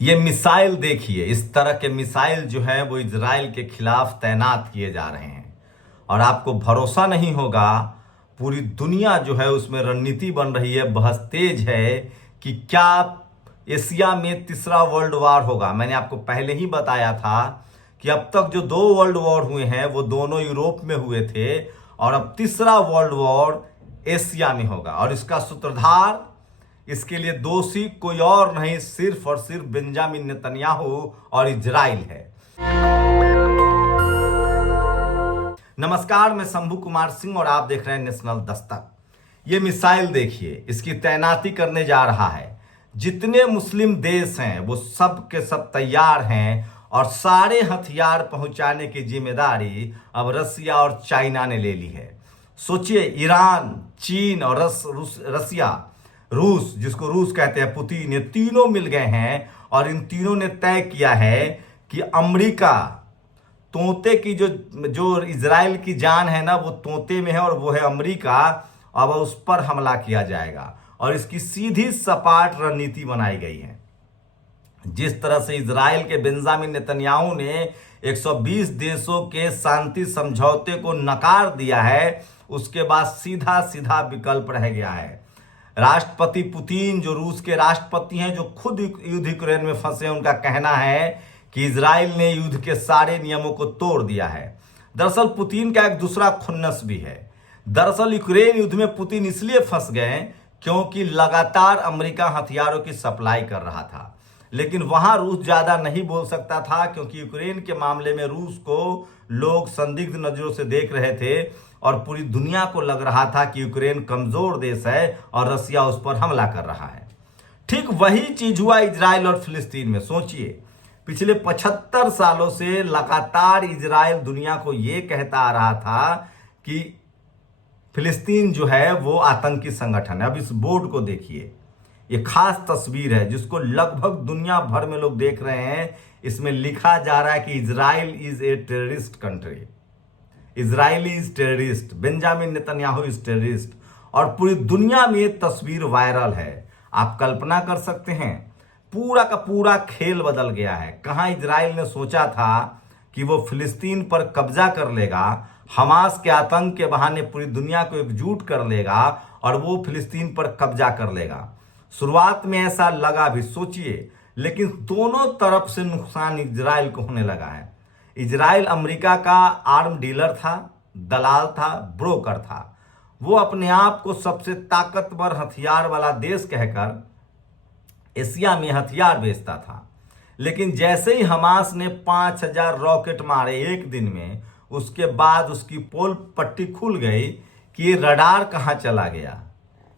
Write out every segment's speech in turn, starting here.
ये मिसाइल देखिए, इस तरह के मिसाइल जो है वो इजराइल के खिलाफ तैनात किए जा रहे हैं। और आपको भरोसा नहीं होगा, पूरी दुनिया जो है उसमें रणनीति बन रही है, बहस तेज है कि क्या एशिया में तीसरा वर्ल्ड वॉर होगा। मैंने आपको पहले ही बताया था कि अब तक जो 2 वर्ल्ड वॉर हुए हैं वो दोनों यूरोप में हुए थे, और अब तीसरा वर्ल्ड वॉर एशिया में होगा। और इसका सूत्रधार, इसके लिए दोषी कोई और नहीं, सिर्फ और सिर्फ बेंजामिन नेतन्याहू और इजराइल है। नमस्कार, मैं शंभू कुमार सिंह और आप देख रहे हैं नेशनल दस्तक। ये मिसाइल देखिए, इसकी तैनाती करने जा रहा है। जितने मुस्लिम देश हैं वो सब के सब तैयार हैं, और सारे हथियार पहुंचाने की जिम्मेदारी अब रसिया और चाइना ने ले ली है। सोचिए, ईरान, चीन और रसिया, रूस, जिसको रूस कहते हैं, पुतिन, ये तीनों मिल गए हैं और इन तीनों ने तय किया है कि अमेरिका, तोते की जो इजराइल की जान है ना, वो तोते में है और वो है अमेरिका। अब उस पर हमला किया जाएगा और इसकी सीधी सपाट रणनीति बनाई गई है। जिस तरह से इजराइल के बेंजामिन नेतन्याहू ने 120 देशों के शांति समझौते को नकार दिया है, उसके बाद सीधा सीधा विकल्प रह गया है। राष्ट्रपति पुतिन, जो रूस के राष्ट्रपति हैं, जो खुद युद्ध यूक्रेन में फंसे, उनका कहना है कि इजराइल ने युद्ध के सारे नियमों को तोड़ दिया है। दरअसल पुतिन का एक दूसरा खुन्नस भी है। दरअसल यूक्रेन युद्ध में पुतिन इसलिए फंस गए क्योंकि लगातार अमेरिका हथियारों की सप्लाई कर रहा था, लेकिन वहां रूस ज्यादा नहीं बोल सकता था, क्योंकि यूक्रेन के मामले में रूस को लोग संदिग्ध नजरों से देख रहे थे और पूरी दुनिया को लग रहा था कि यूक्रेन कमजोर देश है और रसिया उस पर हमला कर रहा है। ठीक वही चीज हुआ इजराइल और फिलिस्तीन में। सोचिए, पिछले 75 सालों से लगातार इजराइल दुनिया को यह कहता आ रहा था कि फिलिस्तीन जो है वो आतंकी संगठन है। अब इस बोर्ड को देखिए, ये खास तस्वीर है जिसको लगभग दुनिया भर में लोग देख रहे हैं। इसमें लिखा जा रहा है कि Israel is a terrorist country, Israel is terrorist, Benjamin Netanyahu is terrorist. और पूरी दुनिया में ये तस्वीर वायरल है। आप कल्पना कर सकते हैं, पूरा का पूरा खेल बदल गया है। कहां इजराइल ने सोचा था कि वो फिलिस्तीन पर कब्जा कर लेगा, हमास के आतंक के बहाने पूरी दुनिया को एकजुट कर लेगा और वो फिलिस्तीन पर कब्जा कर लेगा। शुरुआत में ऐसा लगा भी, सोचिए, लेकिन दोनों तरफ से नुकसान इजराइल को होने लगा है। इजराइल अमेरिका का आर्म डीलर था, दलाल था, ब्रोकर था। वो अपने आप को सबसे ताकतवर हथियार वाला देश कहकर एशिया में हथियार बेचता था। लेकिन जैसे ही हमास ने 5000 रॉकेट मारे एक दिन में, उसके बाद उसकी पोल पट्टी खुल गई कि ये रडार कहाँ चला गया,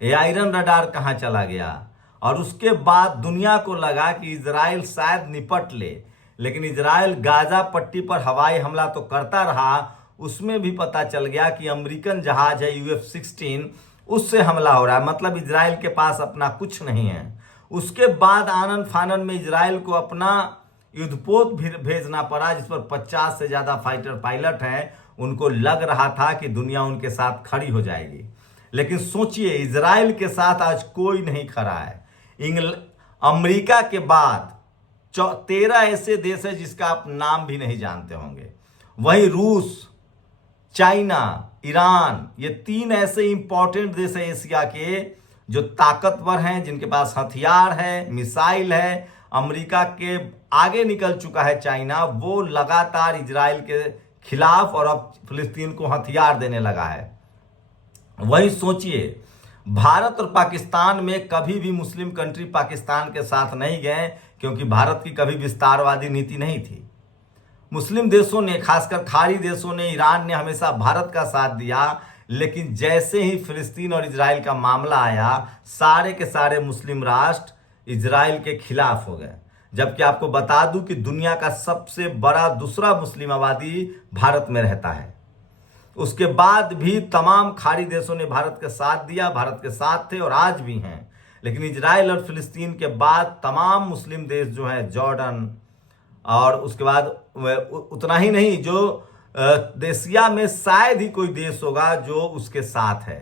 ये आयरन रडार कहाँ चला गया। और उसके बाद दुनिया को लगा कि इजराइल शायद निपट ले, लेकिन इजराइल गाजा पट्टी पर हवाई हमला तो करता रहा। उसमें भी पता चल गया कि अमेरिकन जहाज है UH-16, उससे हमला हो रहा है। मतलब इजराइल के पास अपना कुछ नहीं है। उसके बाद आनन फानन में इजराइल को अपना युद्धपोत भी भेजना पड़ा, जिस पर 50 से ज्यादा फाइटर पायलट हैं। उनको लग रहा था कि दुनिया उनके साथ खड़ी हो जाएगी, लेकिन सोचिए, इजराइल के साथ आज कोई नहीं खड़ा है। अमेरिका के बाद 13 ऐसे देश है जिसका आप नाम भी नहीं जानते होंगे। वहीं रूस, चाइना, ईरान, ये 3 ऐसे इंपॉर्टेंट देश है एशिया के जो ताकतवर हैं, जिनके पास हथियार है, मिसाइल है। अमेरिका के आगे निकल चुका है चाइना, वो लगातार इजराइल के खिलाफ और अब फिलिस्तीन को हथियार देने लगा है। वही सोचिए, भारत और पाकिस्तान में कभी भी मुस्लिम कंट्री पाकिस्तान के साथ नहीं गए, क्योंकि भारत की कभी विस्तारवादी नीति नहीं थी। मुस्लिम देशों ने, खासकर खाड़ी देशों ने, ईरान ने हमेशा भारत का साथ दिया। लेकिन जैसे ही फिलिस्तीन और इजराइल का मामला आया, सारे के सारे मुस्लिम राष्ट्र इजराइल के खिलाफ हो गए। जबकि आपको बता दूं कि दुनिया का सबसे बड़ा दूसरा मुस्लिम आबादी भारत में रहता है। उसके बाद भी तमाम खाड़ी देशों ने भारत का साथ दिया, भारत के साथ थे और आज भी हैं। लेकिन इजराइल और फिलिस्तीन के बाद तमाम मुस्लिम देश जो हैं, जॉर्डन, और उसके बाद उतना ही नहीं, जो एशिया में शायद ही कोई देश होगा जो उसके साथ है,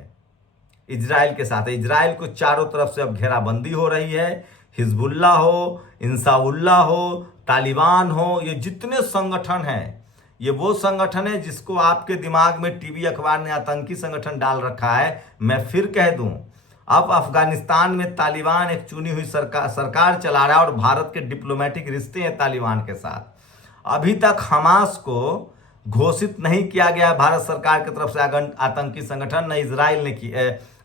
इजराइल के साथ है। इजराइल को चारों तरफ से अब घेराबंदी हो रही है। हिजबुल्ला हो, इंसाउल्लाह हो, तालिबान हो, ये जितने संगठन हैं, ये वो संगठन है जिसको आपके दिमाग में टीवी अखबार ने आतंकी संगठन डाल रखा है। मैं फिर कह दूं, अब अफगानिस्तान में तालिबान एक चुनी हुई सरकार चला रहा है और भारत के डिप्लोमेटिक रिश्ते हैं तालिबान के साथ। अभी तक हमास को घोषित नहीं किया गया भारत सरकार की तरफ से आतंकी संगठन, न इजराइल ने की,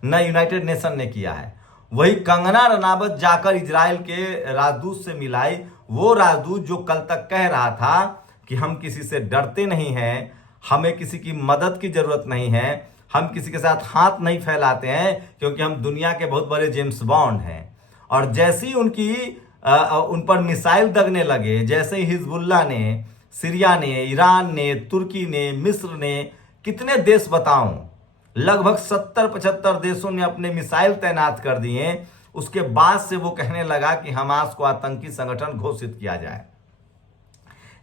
न यूनाइटेड नेशन ने किया है। वही कंगना रनावत जाकर इजराइल के राजदूत से मिलाई, वो राजदूत जो कल तक कह रहा था कि हम किसी से डरते नहीं हैं, हमें किसी की मदद की जरूरत नहीं है, हम किसी के साथ हाथ नहीं फैलाते हैं क्योंकि हम दुनिया के बहुत बड़े जेम्स बॉन्ड हैं। और जैसे ही उन पर मिसाइल दगने लगे, जैसे ही हिजबुल्ला ने, सीरिया ने, ईरान ने, तुर्की ने, मिस्र ने, कितने देश बताऊं, लगभग 70-75 देशों ने अपने मिसाइल तैनात कर दिए। उसके बाद से वो कहने लगा कि हमास को आतंकी संगठन घोषित किया जाए।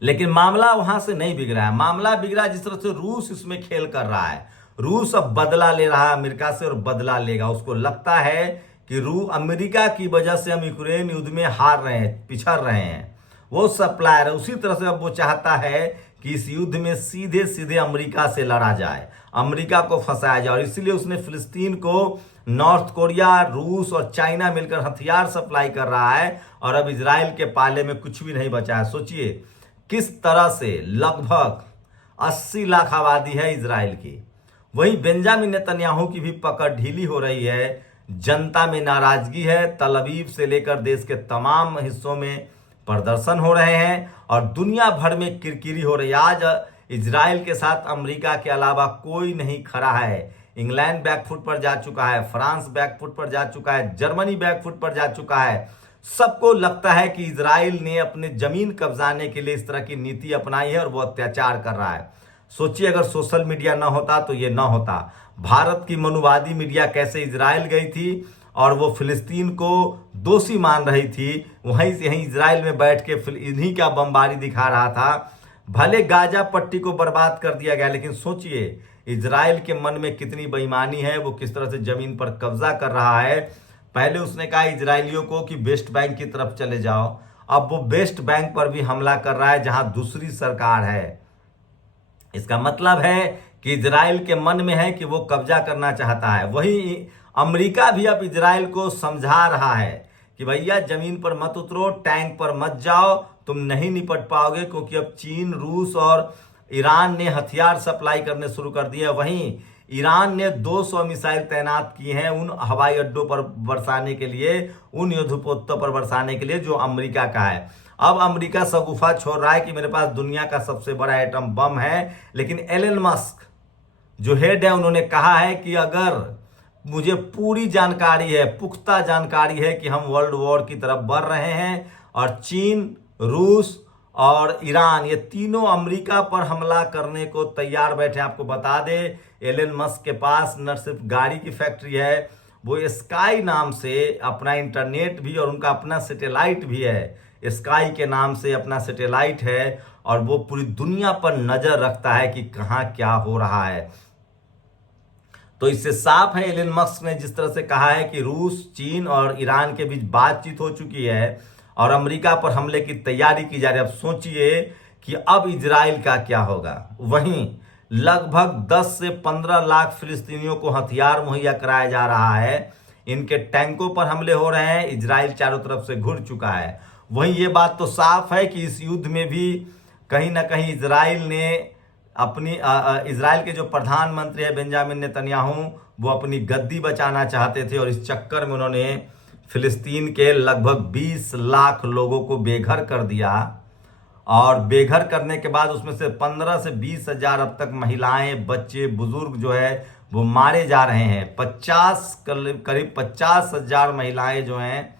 लेकिन मामला वहां से नहीं बिगड़ा है। मामला बिगड़ा जिस तरह से रूस इसमें खेल कर रहा है। रूस अब बदला ले रहा है अमेरिका से और बदला लेगा। उसको लगता है कि अमेरिका की वजह से हम यूक्रेन युद्ध में हार रहे हैं, पिछड़ रहे हैं, वो सप्लायर है। उसी तरह से अब वो चाहता है कि इस युद्ध में सीधे सीधे अमेरिका से लड़ा जाए, अमेरिका को फंसाया जाए। और इसीलिए उसने फिलिस्तीन को नॉर्थ कोरिया, रूस और चाइना मिलकर हथियार सप्लाई कर रहा है और अब इजराइल के पाले में कुछ भी नहीं बचा है। सोचिए किस तरह से लगभग 80 लाख आबादी है इजराइल की। वहीं बेंजामिन नेतन्याहू की भी पकड़ ढीली हो रही है, जनता में नाराजगी है। तल अवीव से लेकर देश के तमाम हिस्सों में प्रदर्शन हो रहे हैं और दुनिया भर में किरकिरी हो रही है। आज इजराइल के साथ अमेरिका के अलावा कोई नहीं खड़ा है। इंग्लैंड बैकफुट पर जा चुका है, फ्रांस बैकफुट पर जा चुका है, जर्मनी बैकफुट पर जा चुका है। सबको लगता है कि इजराइल ने अपने जमीन कब्जाने के लिए इस तरह की नीति अपनाई है और वो अत्याचार कर रहा है। सोचिए अगर सोशल मीडिया ना होता तो ये ना होता। भारत की मनुवादी मीडिया कैसे इजराइल गई थी और वो फिलिस्तीन को दोषी मान रही थी, वहीं से यहीं इजराइल में बैठ के इन्हीं का बमबारी दिखा रहा था। भले गाजा पट्टी को बर्बाद कर दिया गया, लेकिन सोचिए इजराइल के मन में कितनी बेईमानी है, वो किस तरह से जमीन पर कब्जा कर रहा है। पहले उसने कहा इजरायलियों को कि वेस्ट बैंक की तरफ चले जाओ, अब वो वेस्ट बैंक पर भी हमला कर रहा है जहां दूसरी सरकार है। इसका मतलब है कि इजराइल के मन में है कि वो कब्जा करना चाहता है। वहीं अमेरिका भी अब इजराइल को समझा रहा है कि भैया जमीन पर मत उतरो, टैंक पर मत जाओ, तुम नहीं निपट पाओगे, क्योंकि अब चीन, रूस और ईरान ने हथियार सप्लाई करने शुरू कर दिए। वहीं ईरान ने 200 मिसाइल तैनात किए हैं उन हवाई अड्डों पर बरसाने के लिए, उन युद्धपोतों पर बरसाने के लिए जो अमेरिका का है। अब अमेरिका शगुफा छोड़ रहा है कि मेरे पास दुनिया का सबसे बड़ा एटम बम है। लेकिन एलन मस्क जो हेड है, उन्होंने कहा है कि अगर मुझे पूरी जानकारी है, पुख्ता जानकारी है कि हम वर्ल्ड वॉर की तरफ बढ़ रहे हैं और चीन, रूस और ईरान ये तीनों अमेरिका पर हमला करने को तैयार बैठे। आपको बता दे एलन मस्क के पास न सिर्फ गाड़ी की फैक्ट्री है, वो स्काई नाम से अपना इंटरनेट भी और उनका अपना सैटेलाइट भी है। स्काई के नाम से अपना सैटेलाइट है और वो पूरी दुनिया पर नजर रखता है कि कहां क्या हो रहा है। तो इससे साफ है एलन मस्क ने जिस तरह से कहा है कि रूस, चीन और ईरान के बीच बातचीत हो चुकी है और अमेरिका पर हमले की तैयारी की जा रही है। अब सोचिए कि अब इजराइल का क्या होगा। वहीं लगभग 10 से 15 लाख फिलिस्तीनियों को हथियार मुहैया कराया जा रहा है, इनके टैंकों पर हमले हो रहे हैं, इजराइल चारों तरफ से घुर चुका है। वहीं ये बात तो साफ है कि इस युद्ध में भी कहीं ना कहीं इजराइल ने अपनी इजराइल के जो प्रधानमंत्री है बेंजामिन नेतन्याहू, वो अपनी गद्दी बचाना चाहते थे और इस चक्कर में उन्होंने फिलिस्तीन के लगभग 20 लाख लोगों को बेघर कर दिया। और बेघर करने के बाद उसमें से 15 से 20 हजार अब तक महिलाएं, बच्चे, बुजुर्ग जो है वो मारे जा रहे हैं। करीब 50 हजार महिलाएं जो हैं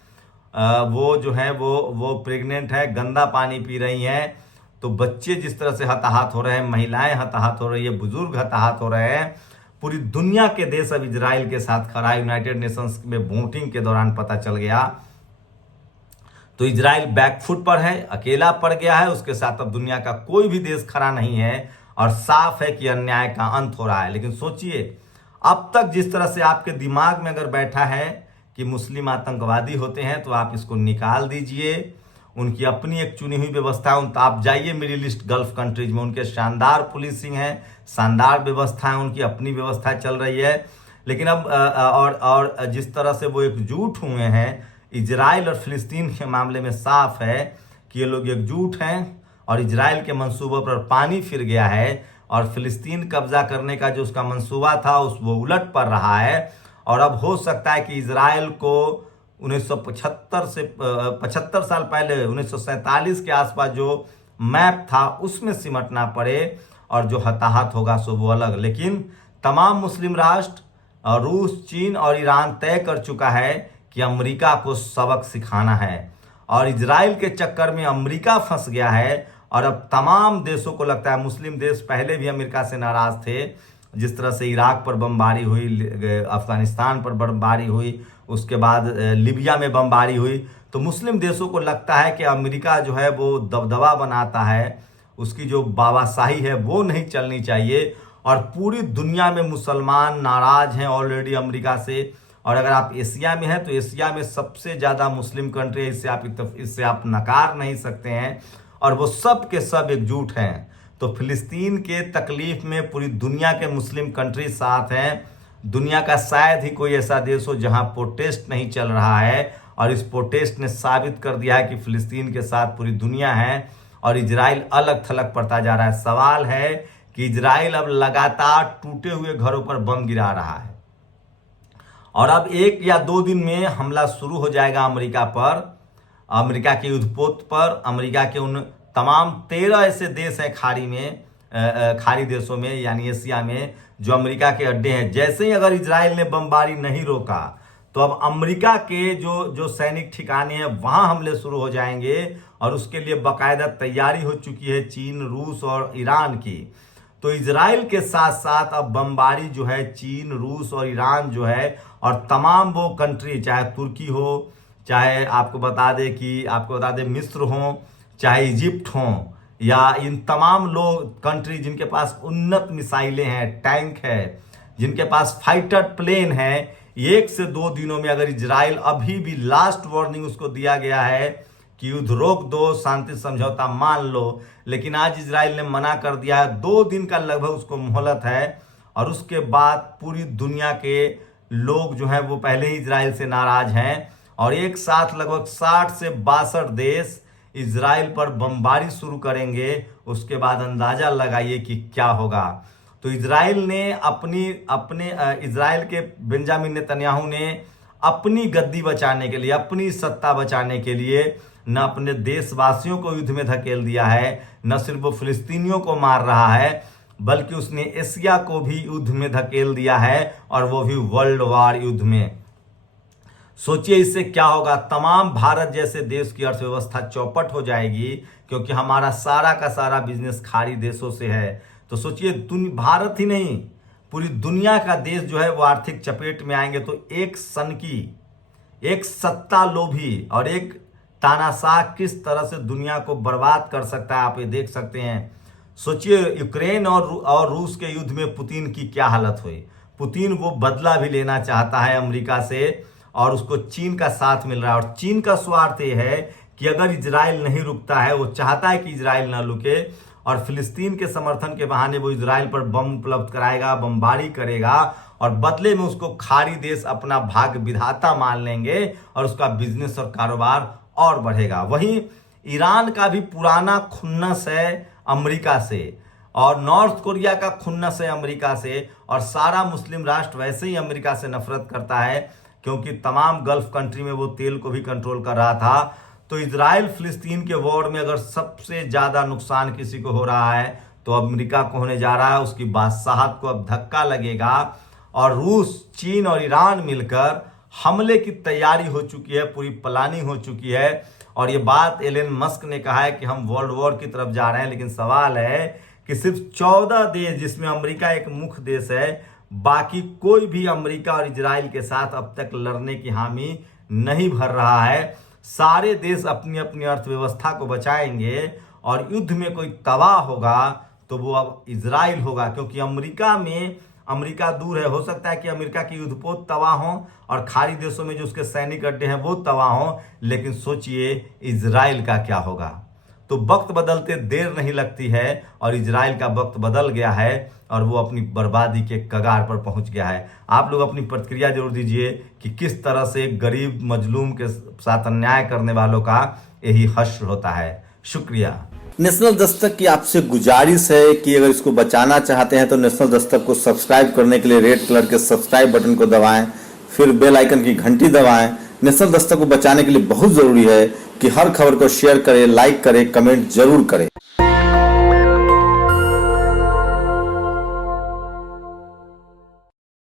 वो जो है वो प्रेग्नेंट है, गंदा पानी पी रही हैं। तो बच्चे जिस तरह से हताहत हो रहे हैं, महिलाएं हताहत हो रही है, बुजुर्ग हताहत हो रहे हैं। पूरी दुनिया के देश अब इजराइल के साथ खड़ा है। यूनाइटेड नेशंस में वोटिंग के दौरान पता चल गया। तो इजराइल बैकफुट पर है, अकेला पड़ गया है, उसके साथ अब दुनिया का कोई भी देश खड़ा नहीं है और साफ है कि अन्याय का अंत हो रहा है। लेकिन सोचिए अब तक जिस तरह से आपके दिमाग में अगर बैठा है कि मुस्लिम आतंकवादी होते हैं तो आप इसको निकाल दीजिए। उनकी अपनी एक चुनी हुई व्यवस्था है। तो आप जाइए मिडिल ईस्ट गल्फ कंट्रीज में, उनके शानदार पुलिसिंग है, शानदार व्यवस्था है, उनकी अपनी व्यवस्था चल रही है। लेकिन अब और जिस तरह से वो एकजुट हुए हैं इजराइल और फिलिस्तीन के मामले में, साफ है कि ये लोग एकजुट हैं और इजराइल के मंसूबों पर पानी फिर गया है और फिलिस्तीन कब्जा करने का जो उसका मंसूबा था वो उलट पड़ रहा है। और अब हो सकता है कि इजराइल को 1975 से 75 साल पहले 1947 के आसपास जो मैप था उसमें सिमटना पड़े और जो हताहत होगा सो वो अलग। लेकिन तमाम मुस्लिम राष्ट्र रूस, चीन और ईरान तय कर चुका है कि अमेरिका को सबक सिखाना है और इजराइल के चक्कर में अमेरिका फंस गया है। और अब तमाम देशों को लगता है, मुस्लिम देश पहले भी अमेरिका से नाराज थे, जिस तरह से इराक पर बमबारी हुई, अफगानिस्तान पर बमबारी हुई, उसके बाद लीबिया में बमबारी हुई, तो मुस्लिम देशों को लगता है कि अमेरिका जो है वो दबदबा बनाता है, उसकी जो बाबाशाही है वो नहीं चलनी चाहिए। और पूरी दुनिया में मुसलमान नाराज हैं ऑलरेडी अमेरिका से। और अगर आप एशिया में हैं तो एशिया में सबसे ज़्यादा मुस्लिम कंट्री है, इससे आप नकार नहीं सकते हैं। और वो सब के सब एकजुट हैं। तो फिलिस्तीन के तकलीफ में पूरी दुनिया के मुस्लिम कंट्री साथ हैं। दुनिया का शायद ही कोई ऐसा देश हो जहां प्रोटेस्ट नहीं चल रहा है। और इस प्रोटेस्ट ने साबित कर दिया है कि फिलिस्तीन के साथ पूरी दुनिया है और इजराइल अलग थलग पड़ता जा रहा है। सवाल है कि इजराइल अब लगातार टूटे हुए घरों पर बम गिरा रहा है और अब 1 या 2 दिन में हमला शुरू हो जाएगा अमेरिका पर, अमेरिका के युद्धपोत पर। अमेरिका के उन तमाम 13 ऐसे देश हैं खाड़ी देशों में यानी एशिया में जो अमेरिका के अड्डे हैं। जैसे ही अगर इजराइल ने बमबारी नहीं रोका तो अब अमेरिका के जो सैनिक ठिकाने हैं वहां हमले शुरू हो जाएंगे और उसके लिए बाकायदा तैयारी हो चुकी है चीन, रूस और ईरान की। तो इजराइल के साथ साथ अब बमबारी जो है चीन, रूस और ईरान जो है और तमाम वो कंट्री, चाहे तुर्की हो, चाहे आपको बता दें मिस्र हो, चाहे इजिप्ट हो, या इन तमाम लोग कंट्री जिनके पास उन्नत मिसाइलें हैं, टैंक है, जिनके पास फाइटर प्लेन है, 1 से 2 दिनों में अगर इजराइल, अभी भी लास्ट वार्निंग उसको दिया गया है कि युद्ध रोक दो, शांति समझौता मान लो, लेकिन आज इजराइल ने मना कर दिया है। 2 दिन का लगभग उसको मोहलत है और उसके बाद पूरी दुनिया के लोग जो हैं वो पहले ही इजराइल से नाराज हैं और एक साथ लगभग 60 से 62 देश इजराइल पर बमबारी शुरू करेंगे। उसके बाद अंदाजा लगाइए कि क्या होगा। तो इजराइल ने इजराइल के बेंजामिन नेतन्याहू ने अपनी गद्दी बचाने के लिए, अपनी सत्ता बचाने के लिए न अपने देशवासियों को युद्ध में धकेल दिया है, न सिर्फ वो फिलिस्तीनियों को मार रहा है, बल्कि उसने एशिया को भी युद्ध में धकेल दिया है और वो भी वर्ल्ड वार युद्ध में। सोचिए इससे क्या होगा। तमाम भारत जैसे देश की अर्थव्यवस्था चौपट हो जाएगी क्योंकि हमारा सारा का सारा बिजनेस खाड़ी देशों से है। तो सोचिए भारत ही नहीं पूरी दुनिया का देश जो है वो आर्थिक चपेट में आएंगे। तो एक सनकी, एक सत्ता लोभी और एक तानाशाह किस तरह से दुनिया को बर्बाद कर सकता है, आप ये देख सकते हैं। सोचिए यूक्रेन और रूस के युद्ध में पुतिन की क्या हालत हुई। पुतिन वो बदला भी लेना चाहता है अमेरिका से और उसको चीन का साथ मिल रहा है और चीन का स्वार्थ ये है कि अगर इजराइल नहीं रुकता है, वो चाहता है कि इजराइल ना रुके और फिलिस्तीन के समर्थन के बहाने वो इजराइल पर बम उपलब्ध कराएगा, बमबारी करेगा और बदले में उसको खाड़ी देश अपना भाग्य विधाता मान लेंगे और उसका बिजनेस और कारोबार और बढ़ेगा। वहीं ईरान का भी पुराना खुन्नस है अमेरिका से और नॉर्थ कोरिया का खुन्नस है अमेरिका से और सारा मुस्लिम राष्ट्र वैसे ही अमेरिका से नफरत करता है क्योंकि तमाम गल्फ कंट्री में वो तेल को भी कंट्रोल कर रहा था। तो इजराइल फिलिस्तीन के वॉर में अगर सबसे ज़्यादा नुकसान किसी को हो रहा है तो अमेरिका को होने जा रहा है। उसकी बादशाहत को अब धक्का लगेगा और रूस, चीन और ईरान मिलकर हमले की तैयारी हो चुकी है, पूरी प्लानिंग हो चुकी है। और ये बात एलन मस्क ने कहा है कि हम वर्ल्ड वॉर की तरफ जा रहे हैं। लेकिन सवाल है कि सिर्फ 14 देश, जिसमें अमेरिका एक मुख्य देश है, बाकी कोई भी अमेरिका और इजराइल के साथ अब तक लड़ने की हामी नहीं भर रहा है। सारे देश अपनी अपनी अर्थव्यवस्था को बचाएंगे और युद्ध में कोई तबाह होगा तो वो अब इजराइल होगा क्योंकि अमेरिका में अमेरिका दूर है, हो सकता है कि अमेरिका की युद्धपोत तबाह हो और खाड़ी देशों में जो उसके सैनिक अड्डे हैं वो तबाह हो, लेकिन सोचिए इजराइल का क्या होगा। तो वक्त बदलते देर नहीं लगती है और इजराइल का वक्त बदल गया है और वो अपनी बर्बादी के कगार पर पहुंच गया है। आप लोग अपनी प्रतिक्रिया जरूर दीजिए कि किस तरह से गरीब मजलूम के साथ अन्याय करने वालों का यही हश्र होता है। शुक्रिया। नेशनल दस्तक की आपसे गुजारिश है कि अगर इसको बचाना चाहते हैं तो नेशनल दस्तक को सब्सक्राइब करने के लिए रेड कलर के सब्सक्राइब बटन को दबाएं, फिर बेल आइकन की घंटी दबाएं। नेशनल दस्तक को बचाने के लिए बहुत जरूरी है कि हर खबर को शेयर करें, लाइक करें, कमेंट जरूर करें।